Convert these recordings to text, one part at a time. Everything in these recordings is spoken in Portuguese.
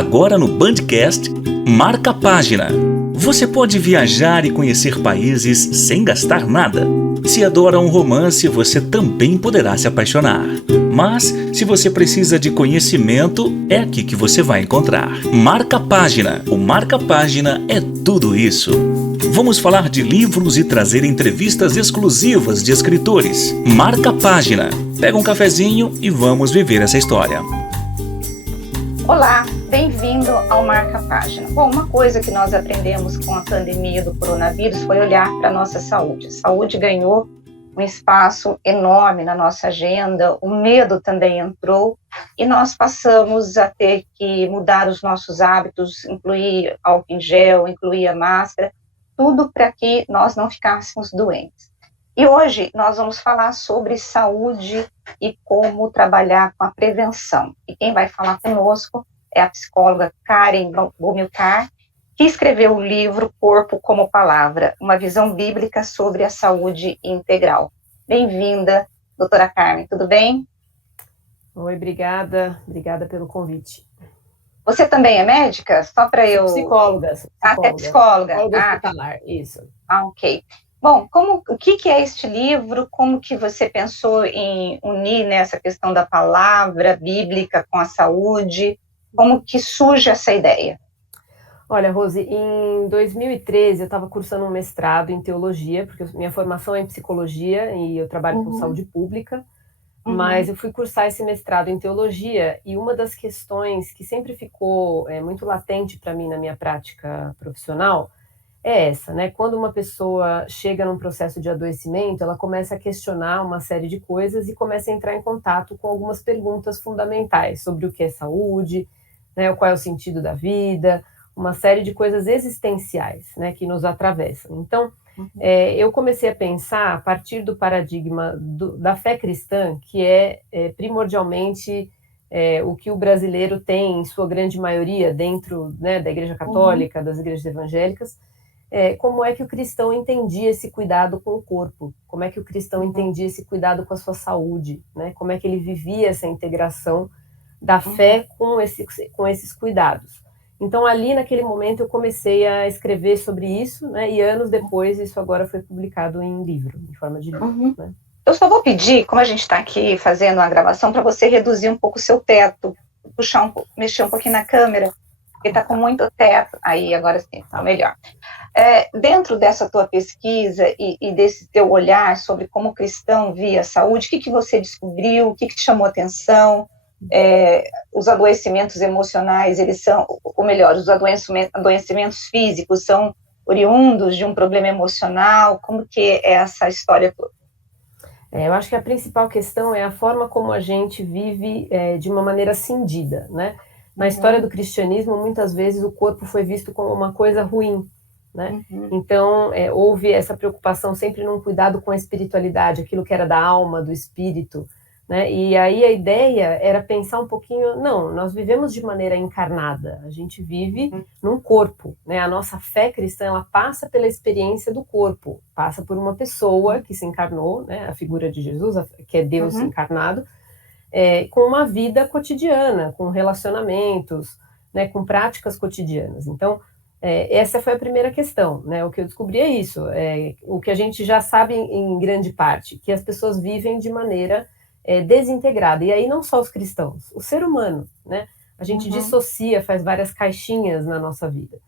Agora no Bandcast, Marca a Página. Você pode viajar e conhecer países sem gastar nada. Se adora um romance, você também poderá se apaixonar. Mas, se você precisa de conhecimento, é aqui que você vai encontrar. Marca a Página. O Marca a Página é tudo isso. Vamos falar de livros e trazer entrevistas exclusivas de escritores. Marca a Página. Pega um cafezinho e vamos viver essa história. Olá, bem-vindo ao Marca a Página. Bom, uma coisa que nós aprendemos com a pandemia do coronavírus foi olhar para a nossa saúde. A saúde ganhou um espaço enorme na nossa agenda, o medo também entrou e nós passamos a ter que mudar os nossos hábitos, incluir álcool em gel, incluir a máscara, tudo para que nós não ficássemos doentes. E hoje nós vamos falar sobre saúde e como trabalhar com a prevenção. E quem vai falar conosco é a psicóloga Karen Bomilcar, que escreveu o livro Corpo como Palavra, uma visão bíblica sobre a saúde integral. Bem-vinda, doutora Carmen, tudo bem? Oi, obrigada pelo convite. Você também é médica? Só para eu... Psicóloga. É psicóloga. Hospitalar, isso. Ok. Bom, o que é este livro? Como que você pensou em unir nessa questão da palavra bíblica com a saúde? Como que surge essa ideia? Olha, Rose, em 2013 eu estava cursando um mestrado em teologia, porque minha formação é em psicologia e eu trabalho com saúde pública, mas eu fui cursar esse mestrado em teologia e uma das questões que sempre ficou muito latente para mim na minha prática profissional é essa, né? Quando uma pessoa chega num processo de adoecimento, ela começa a questionar uma série de coisas e começa a entrar em contato com algumas perguntas fundamentais sobre o que é saúde, né? Qual é o sentido da vida, uma série de coisas existenciais, né? Que nos atravessam. Então, eu comecei a pensar a partir do paradigma da fé cristã, que é primordialmente o que o brasileiro tem, em sua grande maioria, dentro, né, da Igreja Católica, das igrejas evangélicas. Como é que o cristão entendia esse cuidado com o corpo, como é que o cristão entendia esse cuidado com a sua saúde, né? Como é que ele vivia essa integração da fé com esses cuidados. Então, ali, naquele momento, eu comecei a escrever sobre isso, né? E anos depois, isso agora foi publicado em livro, em forma de livro. Né? Eu só vou pedir, como a gente está aqui fazendo a gravação, para você reduzir um pouco o seu teto, mexer um pouquinho na câmera, porque está com muito teto. Aí, agora sim, está melhor. Dentro dessa tua pesquisa e desse teu olhar sobre como o cristão via a saúde, o que você descobriu, o que te chamou a atenção? Os adoecimentos emocionais, eles são, ou melhor, os adoecimentos físicos são oriundos de um problema emocional? Como que é essa história toda? Eu acho que a principal questão é a forma como a gente vive de uma maneira cindida, né? Na história do cristianismo, muitas vezes o corpo foi visto como uma coisa ruim, né? Então, houve essa preocupação sempre num cuidado com a espiritualidade, aquilo que era da alma, do espírito, né? E aí a ideia era pensar um pouquinho, não, nós vivemos de maneira encarnada, a gente vive num corpo, né? A nossa fé cristã, ela passa pela experiência do corpo, passa por uma pessoa que se encarnou, né? A figura de Jesus, que é Deus encarnado, com uma vida cotidiana, com relacionamentos, né? Com práticas cotidianas. Então, essa foi a primeira questão, né? O que eu descobri é isso, o que a gente já sabe em grande parte, que as pessoas vivem de maneira desintegrada, e aí não só os cristãos, o ser humano, né? A gente dissocia, faz várias caixinhas na nossa vida.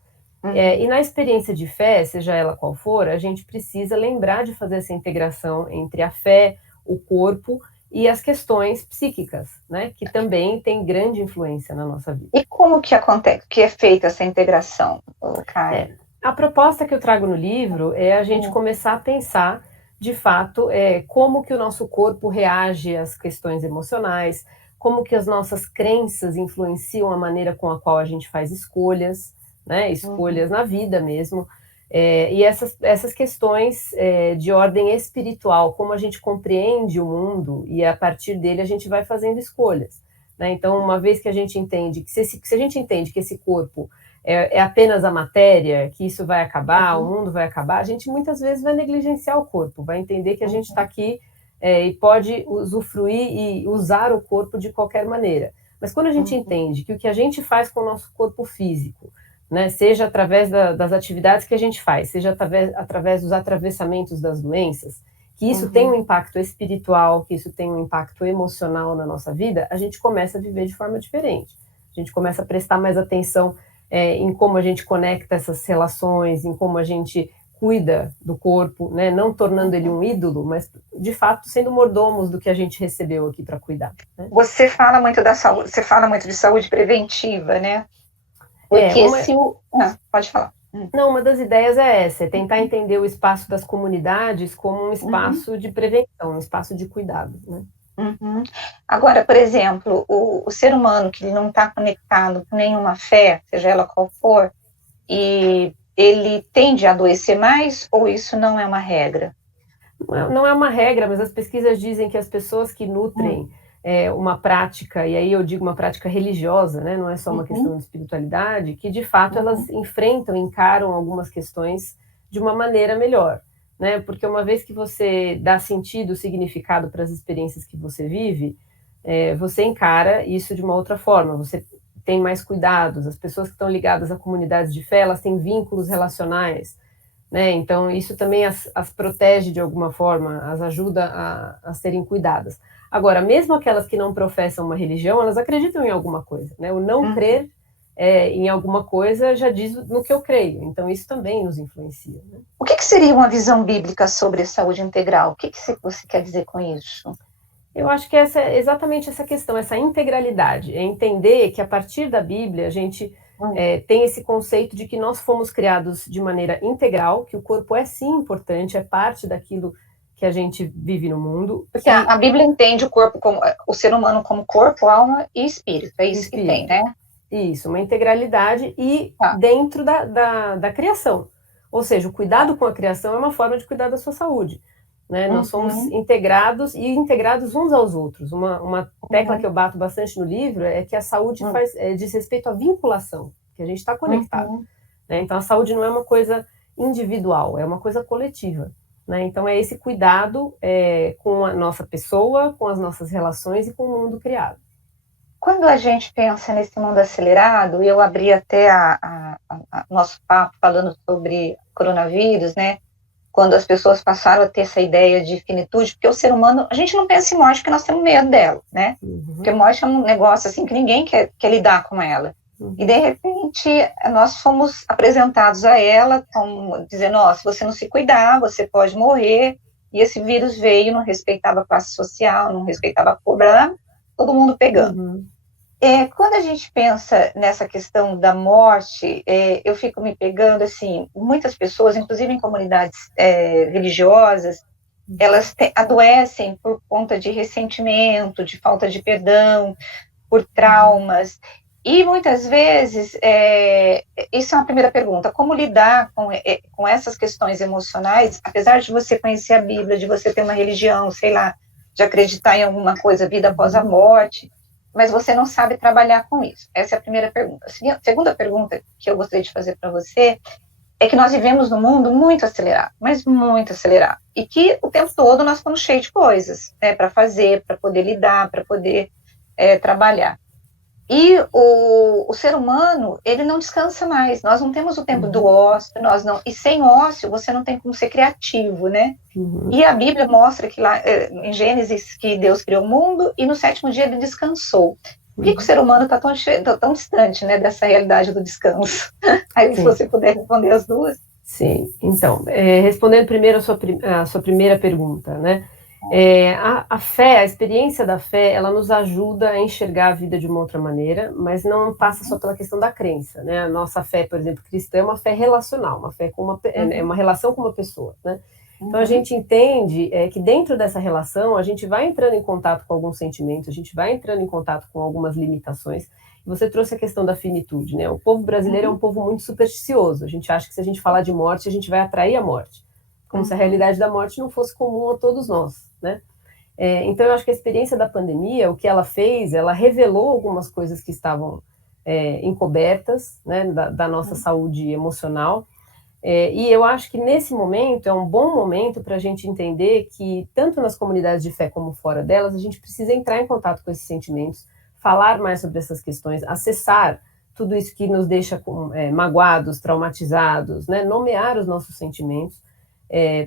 E na experiência de fé, seja ela qual for, a gente precisa lembrar de fazer essa integração entre a fé, o corpo e as questões psíquicas, né? Que também tem grande influência na nossa vida. E como que acontece, que é feita essa integração, Karen? A proposta que eu trago no livro é a gente começar a pensar, de fato, como que o nosso corpo reage às questões emocionais, como que as nossas crenças influenciam a maneira com a qual a gente faz escolhas, né? Escolhas na vida mesmo. E essas questões de ordem espiritual, como a gente compreende o mundo e a partir dele a gente vai fazendo escolhas, né? Então, uma vez que a gente entende, que se a gente entende que esse corpo é apenas a matéria, que isso vai acabar, o mundo vai acabar, a gente muitas vezes vai negligenciar o corpo, vai entender que a gente está aqui e pode usufruir e usar o corpo de qualquer maneira. Mas quando a gente entende que o que a gente faz com o nosso corpo físico, né, seja através das atividades que a gente faz, seja através dos atravessamentos das doenças, que isso tem um impacto espiritual, que isso tem um impacto emocional na nossa vida, a gente começa a viver de forma diferente. A gente começa a prestar mais atenção em como a gente conecta essas relações, em como a gente cuida do corpo, né? Não tornando ele um ídolo, mas de fato sendo mordomos do que a gente recebeu aqui para cuidar. Né? Você fala muito da saúde, você fala muito de saúde preventiva, né? Porque pode falar. Não, uma das ideias é essa, é tentar entender o espaço das comunidades como um espaço de prevenção, um espaço de cuidado, né? Agora, por exemplo, o ser humano que não está conectado com nenhuma fé, seja ela qual for, e ele tende a adoecer mais, ou isso não é uma regra? Não é uma regra, mas as pesquisas dizem que as pessoas que nutrem uma prática, e aí eu digo uma prática religiosa, né, não é só uma questão de espiritualidade, que de fato elas encaram algumas questões de uma maneira melhor. Né? Porque uma vez que você dá sentido, significado para as experiências que você vive, você encara isso de uma outra forma, você tem mais cuidados, as pessoas que estão ligadas a comunidades de fé, elas têm vínculos relacionais, né? Então isso também as protege de alguma forma, as ajuda a serem cuidadas. Agora, mesmo aquelas que não professam uma religião, elas acreditam em alguma coisa, né? O não crer em alguma coisa já diz no que eu creio, então isso também nos influencia. Né? O que seria uma visão bíblica sobre saúde integral? O que você quer dizer com isso? Eu acho que é exatamente essa questão, essa integralidade, é entender que a partir da Bíblia a gente tem esse conceito de que nós fomos criados de maneira integral, que o corpo é sim importante, é parte daquilo que a gente vive no mundo. Porque a Bíblia entende o corpo como o ser humano como corpo, alma e espírito, é isso que tem, né? Isso, uma integralidade e dentro da criação. Ou seja, o cuidado com a criação é uma forma de cuidar da sua saúde. Né? Nós somos integrados e integrados uns aos outros. Uma tecla que eu bato bastante no livro é que a saúde diz respeito à vinculação, que a gente está conectado. Né? Então, a saúde não é uma coisa individual, é uma coisa coletiva. Né? Então, é esse cuidado com a nossa pessoa, com as nossas relações e com o mundo criado. Quando a gente pensa nesse mundo acelerado, e eu abri até nosso papo falando sobre coronavírus, né? Quando as pessoas passaram a ter essa ideia de finitude, porque o ser humano, a gente não pensa em morte porque nós temos medo dela, né? Porque morte é um negócio assim que ninguém quer lidar com ela. E de repente nós fomos apresentados a ela como dizendo, se você não se cuidar, você pode morrer. E esse vírus veio, não respeitava a classe social, não respeitava a cor, todo mundo pegando. Quando a gente pensa nessa questão da morte, eu fico me pegando, assim, muitas pessoas, inclusive em comunidades religiosas, elas adoecem por conta de ressentimento, de falta de perdão, por traumas, e muitas vezes, isso é uma primeira pergunta, como lidar com essas questões emocionais, apesar de você conhecer a Bíblia, de você ter uma religião, sei lá, de acreditar em alguma coisa, vida após a morte, mas você não sabe trabalhar com isso. Essa é a primeira pergunta. A segunda pergunta que eu gostaria de fazer para você é que nós vivemos num mundo muito acelerado, mas muito acelerado, e que o tempo todo nós estamos cheios de coisas, né, para fazer, para poder lidar, para poder trabalhar. E o ser humano, ele não descansa mais, nós não temos o tempo do ócio, e sem ócio você não tem como ser criativo, né? E a Bíblia mostra que lá, em Gênesis, que Deus criou o mundo e no 7º dia ele descansou. Por que o ser humano está tão distante, né, dessa realidade do descanso? Aí, se você puder responder as duas. Sim, então, respondendo primeiro a sua primeira pergunta, né? A fé, a experiência da fé, ela nos ajuda a enxergar a vida de uma outra maneira, mas não passa só pela questão da crença, né? A nossa fé, por exemplo, cristã, é uma fé relacional, uma fé é uma relação com uma pessoa, né? Então a gente entende que dentro dessa relação a gente vai entrando em contato com alguns sentimentos, a gente vai entrando em contato com algumas limitações. Você trouxe a questão da finitude, né? O povo brasileiro é um povo muito supersticioso, a gente acha que se a gente falar de morte, a gente vai atrair a morte, como se a realidade da morte não fosse comum a todos nós, né? Então, eu acho que a experiência da pandemia, o que ela fez, ela revelou algumas coisas que estavam encobertas, né, da nossa saúde emocional, e eu acho que nesse momento é um bom momento para a gente entender que, tanto nas comunidades de fé como fora delas, a gente precisa entrar em contato com esses sentimentos, falar mais sobre essas questões, acessar tudo isso que nos deixa magoados, traumatizados, né? Nomear os nossos sentimentos,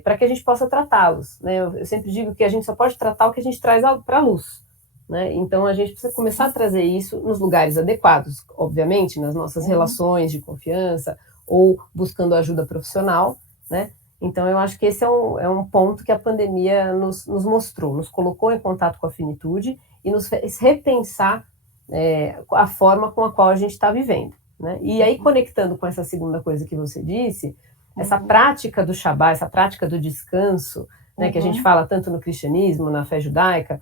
para que a gente possa tratá-los, né? Eu sempre digo que a gente só pode tratar o que a gente traz para a luz, né? Então a gente precisa começar a trazer isso nos lugares adequados, obviamente, nas nossas relações de confiança ou buscando ajuda profissional, né? Então eu acho que esse é um ponto que a pandemia nos mostrou, nos colocou em contato com a finitude e nos fez repensar a forma com a qual a gente está vivendo, né? E aí, conectando com essa segunda coisa que você disse, essa prática do Shabá, essa prática do descanso, né, que a gente fala tanto no cristianismo, na fé judaica,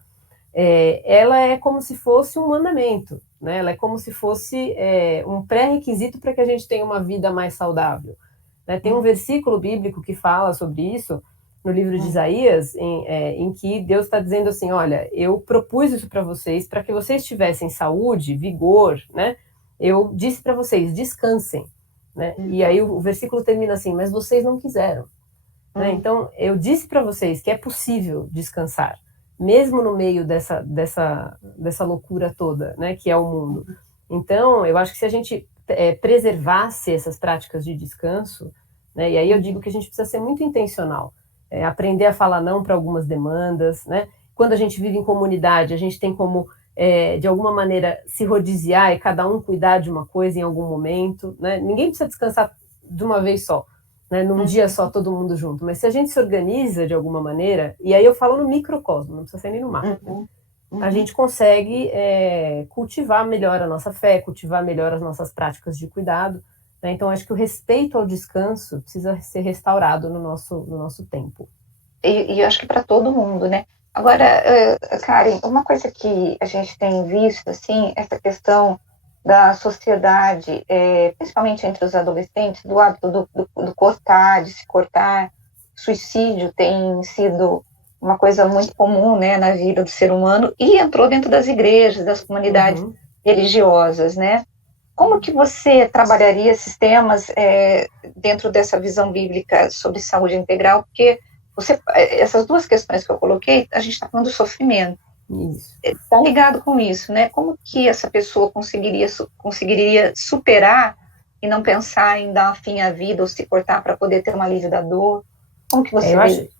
ela é como se fosse um mandamento, né? Ela é como se fosse um pré-requisito para que a gente tenha uma vida mais saudável, né? Tem um versículo bíblico que fala sobre isso, no livro de Isaías, em que Deus está dizendo assim, olha, eu propus isso para vocês, para que vocês tivessem saúde, vigor, né? Eu disse para vocês, descansem, né? E aí o versículo termina assim, mas vocês não quiseram, né? Então, eu disse para vocês que é possível descansar, mesmo no meio dessa loucura toda, né, que é o mundo. Então, eu acho que se a gente preservasse essas práticas de descanso, né, e aí eu digo que a gente precisa ser muito intencional, aprender a falar não para algumas demandas, né? Quando a gente vive em comunidade, a gente tem como, de alguma maneira, se rodiziar e cada um cuidar de uma coisa em algum momento, né? Ninguém precisa descansar de uma vez só, né? Num dia só, todo mundo junto. Mas se a gente se organiza de alguma maneira, e aí eu falo no microcosmo, não precisa ser nem no macro, a gente consegue cultivar melhor a nossa fé, cultivar melhor as nossas práticas de cuidado, né? Então, acho que o respeito ao descanso precisa ser restaurado no nosso tempo. E eu acho que para todo mundo, né? Agora, Karen, uma coisa que a gente tem visto, assim, essa questão da sociedade, principalmente entre os adolescentes, do hábito do cortar, de se cortar. Suicídio tem sido uma coisa muito comum, né, na vida do ser humano, e entrou dentro das igrejas, das comunidades religiosas, né? Como que você trabalharia esses temas dentro dessa visão bíblica sobre saúde integral? Porque essas duas questões que eu coloquei, a gente está falando do sofrimento. Está ligado com isso, né? Como que essa pessoa conseguiria superar e não pensar em dar fim à vida ou se cortar para poder ter um alívio da dor? Como que você vê?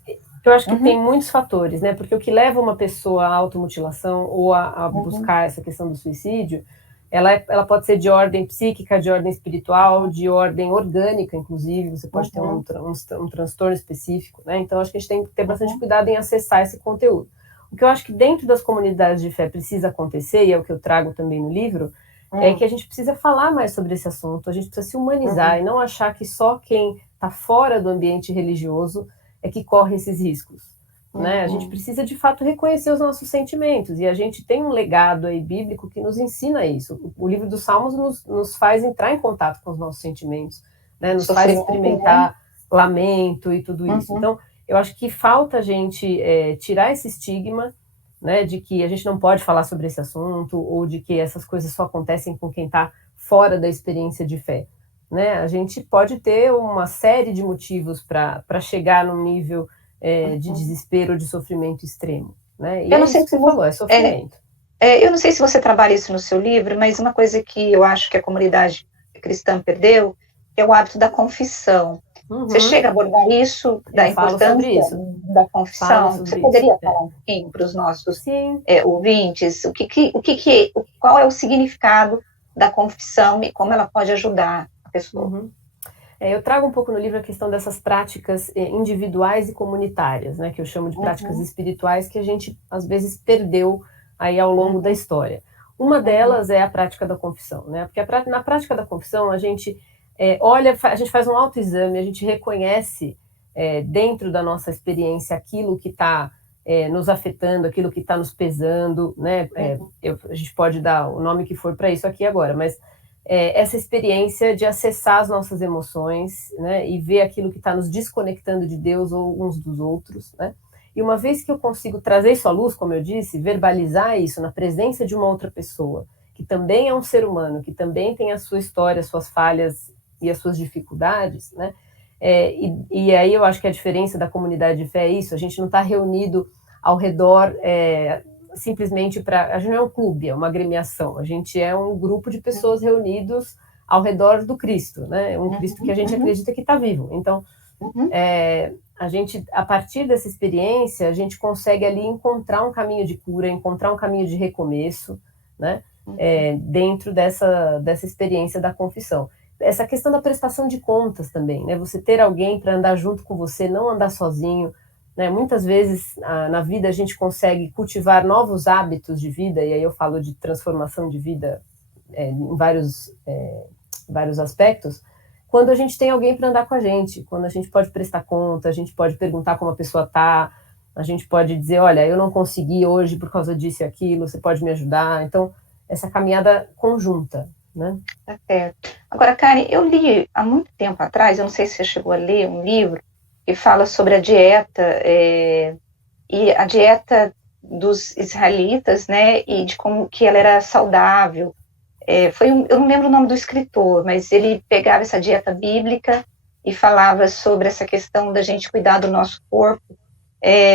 Eu acho que tem muitos fatores, né? Porque o que leva uma pessoa à automutilação ou a buscar essa questão do suicídio, ela pode ser de ordem psíquica, de ordem espiritual, de ordem orgânica, inclusive, você pode ter um transtorno específico, né? Então, acho que a gente tem que ter bastante cuidado em acessar esse conteúdo. O que eu acho que dentro das comunidades de fé precisa acontecer, e é o que eu trago também no livro, é que a gente precisa falar mais sobre esse assunto, a gente precisa se humanizar e não achar que só quem está fora do ambiente religioso é que corre esses riscos, né? A gente precisa, de fato, reconhecer os nossos sentimentos, e a gente tem um legado aí bíblico que nos ensina isso. O livro dos Salmos nos faz entrar em contato com os nossos sentimentos, né? Nos faz experimentar lamento e tudo isso. Então, eu acho que falta a gente tirar esse estigma, né, de que a gente não pode falar sobre esse assunto, ou de que essas coisas só acontecem com quem está fora da experiência de fé, né? A gente pode ter uma série de motivos para chegar num nível de desespero, de sofrimento extremo, né? E eu não sei isso que você falou, é sofrimento. Eu não sei se você trabalha isso no seu livro, mas uma coisa que eu acho que a comunidade cristã perdeu é o hábito da confissão. Você chega a abordar isso, da importância da confissão? Você poderia falar um pouquinho para os nossos ouvintes? Qual é o significado da confissão e como ela pode ajudar a pessoa? Eu trago um pouco no livro a questão dessas práticas individuais e comunitárias, né, que eu chamo de práticas espirituais, que a gente, às vezes, perdeu aí ao longo da história. Uma delas é a prática da confissão, né, porque na prática da confissão a gente a gente faz um autoexame, a gente reconhece dentro da nossa experiência aquilo que está nos afetando, aquilo que está nos pesando, né? A gente pode dar o nome que for para isso aqui agora, mas essa experiência de acessar as nossas emoções, né? E ver aquilo que está nos desconectando de Deus ou uns dos outros, né? E uma vez que eu consigo trazer isso à luz, como eu disse, verbalizar isso na presença de uma outra pessoa, que também é um ser humano, que também tem a sua história, as suas falhas e as suas dificuldades, né? E aí eu acho que a diferença da comunidade de fé é isso, a gente não está reunido ao redor simplesmente para... A gente não é um clube, é uma agremiação. A gente é um grupo de pessoas reunidos ao redor do Cristo, né? Um Cristo que a gente acredita que está vivo. Então, a gente, a partir dessa experiência, a gente consegue ali encontrar um caminho de cura, encontrar um caminho de recomeço, né? Dentro dessa experiência da confissão. Essa questão da prestação de contas também, né? Você ter alguém para andar junto com você, não andar sozinho, né? Muitas vezes na vida a gente consegue cultivar novos hábitos de vida, e aí eu falo de transformação de vida em vários aspectos, quando a gente tem alguém para andar com a gente, quando a gente pode prestar conta, a gente pode perguntar como a pessoa está, a gente pode dizer, olha, eu não consegui hoje por causa disso e aquilo, você pode me ajudar. Então, essa caminhada conjunta, né? Tá certo. Agora, Karen, eu li há muito tempo atrás, eu não sei se você chegou a ler um livro que fala sobre a dieta, e a dieta dos israelitas, né, e de como que ela era saudável. Eu não lembro o nome do escritor, mas ele pegava essa dieta bíblica e falava sobre essa questão da gente cuidar do nosso corpo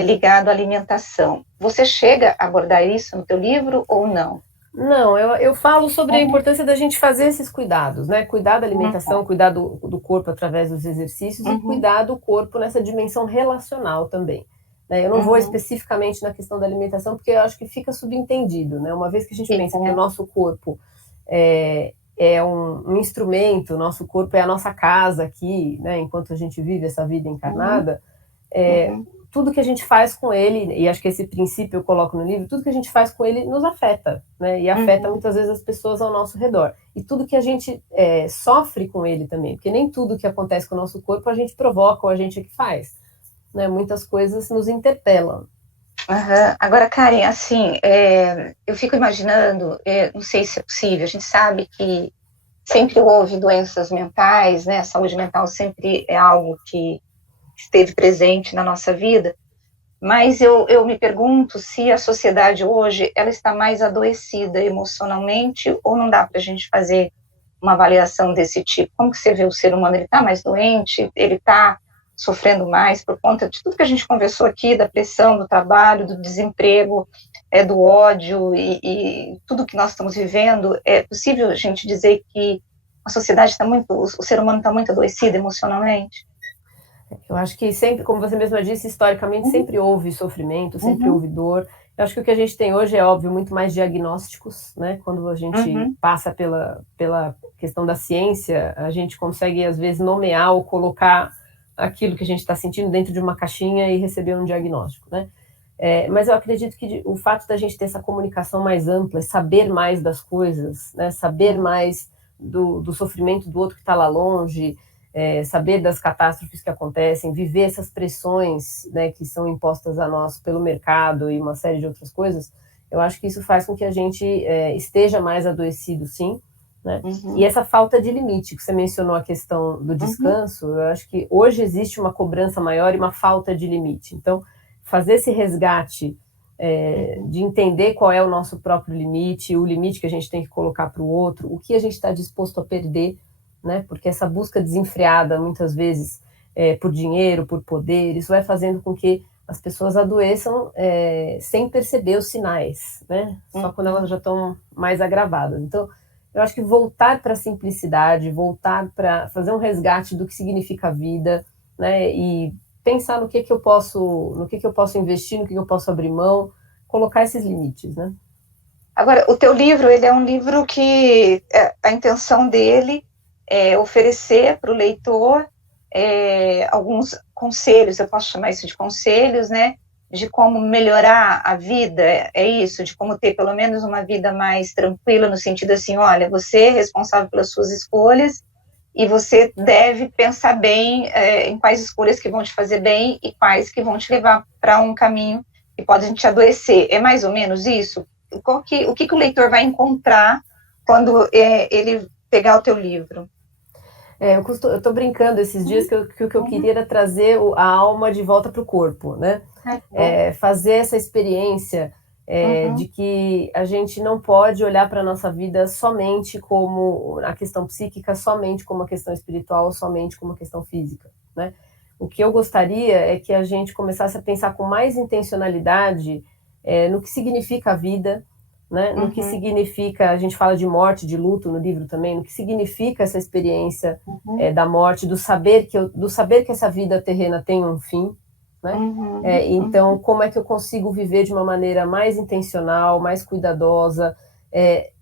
ligado à alimentação. Você chega a abordar isso no teu livro ou não? Não, eu falo sobre a importância da gente fazer esses cuidados, né? Cuidar da alimentação, cuidar do corpo através dos exercícios e cuidar do corpo nessa dimensão relacional também. Né? Eu não vou especificamente na questão da alimentação, porque eu acho que fica subentendido, né? Uma vez que a gente pensa que o nosso corpo é um instrumento, o nosso corpo é a nossa casa aqui, né? Enquanto a gente vive essa vida encarnada, tudo que a gente faz com ele, e acho que esse princípio eu coloco no livro, tudo que a gente faz com ele nos afeta, né? E afeta muitas vezes as pessoas ao nosso redor. E tudo que a gente sofre com ele também, porque nem tudo que acontece com o nosso corpo a gente provoca ou a gente é que faz. Né? Muitas coisas nos interpelam. Agora, Karen, assim, eu fico imaginando, não sei se é possível, a gente sabe que sempre houve doenças mentais, né? A saúde mental sempre é algo que esteve presente na nossa vida, mas eu me pergunto se a sociedade hoje ela está mais adoecida emocionalmente ou não dá para a gente fazer uma avaliação desse tipo. Como que você vê o ser humano? Ele está mais doente? Ele está sofrendo mais por conta de tudo que a gente conversou aqui, da pressão, do trabalho, do desemprego, do ódio e tudo que nós estamos vivendo? É possível a gente dizer que a sociedade está muito, o ser humano está muito adoecido emocionalmente? Eu acho que sempre, como você mesma disse, historicamente sempre houve sofrimento, sempre houve dor. Eu acho que o que a gente tem hoje é, óbvio, muito mais diagnósticos, né? Quando a gente passa pela questão da ciência, a gente consegue, às vezes, nomear ou colocar aquilo que a gente está sentindo dentro de uma caixinha e receber um diagnóstico, né? Mas eu acredito que o fato da gente ter essa comunicação mais ampla, saber mais das coisas, né? Saber mais do sofrimento do outro que está lá longe, saber das catástrofes que acontecem, viver essas pressões, né, que são impostas a nós pelo mercado e uma série de outras coisas, eu acho que isso faz com que a gente esteja mais adoecido, sim, né? E essa falta de limite, que você mencionou a questão do descanso, eu acho que hoje existe uma cobrança maior e uma falta de limite. Então, fazer esse resgate de entender qual é o nosso próprio limite, o limite que a gente tem que colocar para o outro, o que a gente está disposto a perder, né? Porque essa busca desenfreada, muitas vezes, por dinheiro, por poder, isso vai fazendo com que as pessoas adoeçam sem perceber os sinais, né? Só quando elas já estão mais agravadas. Então, eu acho que voltar para a simplicidade, voltar para fazer um resgate do que significa a vida, né? E pensar no que eu posso investir, no que eu posso abrir mão, colocar esses limites, né? Agora, o teu livro, ele é um livro que a intenção dele oferecer para o leitor alguns conselhos, eu posso chamar isso de conselhos, né, de como melhorar a vida, isso, de como ter pelo menos uma vida mais tranquila, no sentido assim, olha, você é responsável pelas suas escolhas e você deve pensar bem em quais escolhas que vão te fazer bem e quais que vão te levar para um caminho que podem te adoecer. É mais ou menos isso? O que o leitor vai encontrar quando ele pegar o teu livro? Eu estou brincando esses dias que o que eu queria era trazer a alma de volta para o corpo, né? Fazer essa experiência de que a gente não pode olhar para a nossa vida somente como a questão psíquica, somente como a questão espiritual, somente como a questão física, né? O que eu gostaria é que a gente começasse a pensar com mais intencionalidade no que significa a vida, né? No que significa, a gente fala de morte, de luto no livro também, no que significa essa experiência da morte, do saber que essa vida terrena tem um fim, né? Então, como é que eu consigo viver de uma maneira mais intencional, mais cuidadosa,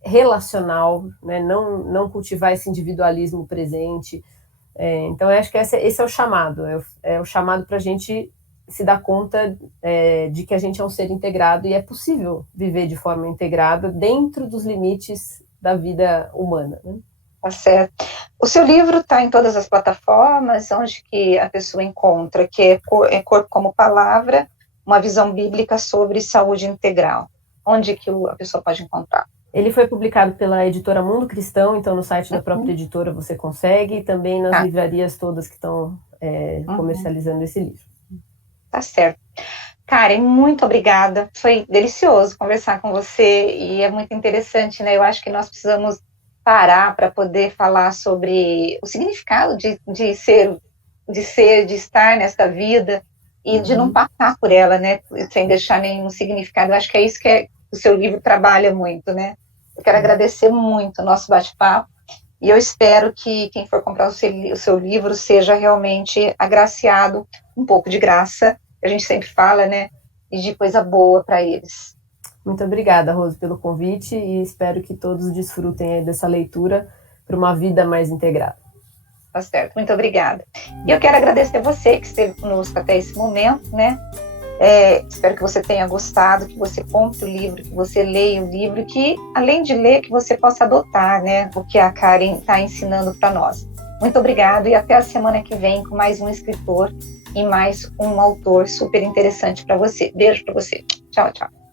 relacional, né? Não cultivar esse individualismo presente. Então, eu acho que esse é o chamado, é o chamado para a gente se dar conta de que a gente é um ser integrado e é possível viver de forma integrada dentro dos limites da vida humana, né? Tá certo. O seu livro está em todas as plataformas, onde que a pessoa encontra, que é Corpo como Palavra, uma visão bíblica sobre saúde integral. Onde que a pessoa pode encontrar? Ele foi publicado pela editora Mundo Cristão, então no site da própria editora você consegue, e também nas livrarias todas que estão comercializando esse livro. Tá certo. Karen, muito obrigada. Foi delicioso conversar com você e é muito interessante, né? Eu acho que nós precisamos parar para poder falar sobre o significado de estar nessa vida e de não passar por ela, né? Sem deixar nenhum significado. Eu acho que é isso que o seu livro trabalha muito, né? Eu quero agradecer muito o nosso bate-papo e eu espero que quem for comprar o seu livro seja realmente agraciado, um pouco de graça, a gente sempre fala, né, e de coisa boa para eles. Muito obrigada, Rose, pelo convite e espero que todos desfrutem aí dessa leitura para uma vida mais integrada. Tá certo, muito obrigada. E eu quero agradecer você que esteve conosco até esse momento, né, espero que você tenha gostado, que você compre o livro, que você leia o livro, que além de ler, que você possa adotar, né, o que a Karen está ensinando para nós. Muito obrigado e até a semana que vem com mais um escritor e mais um autor super interessante para você. Beijo para você. Tchau, tchau.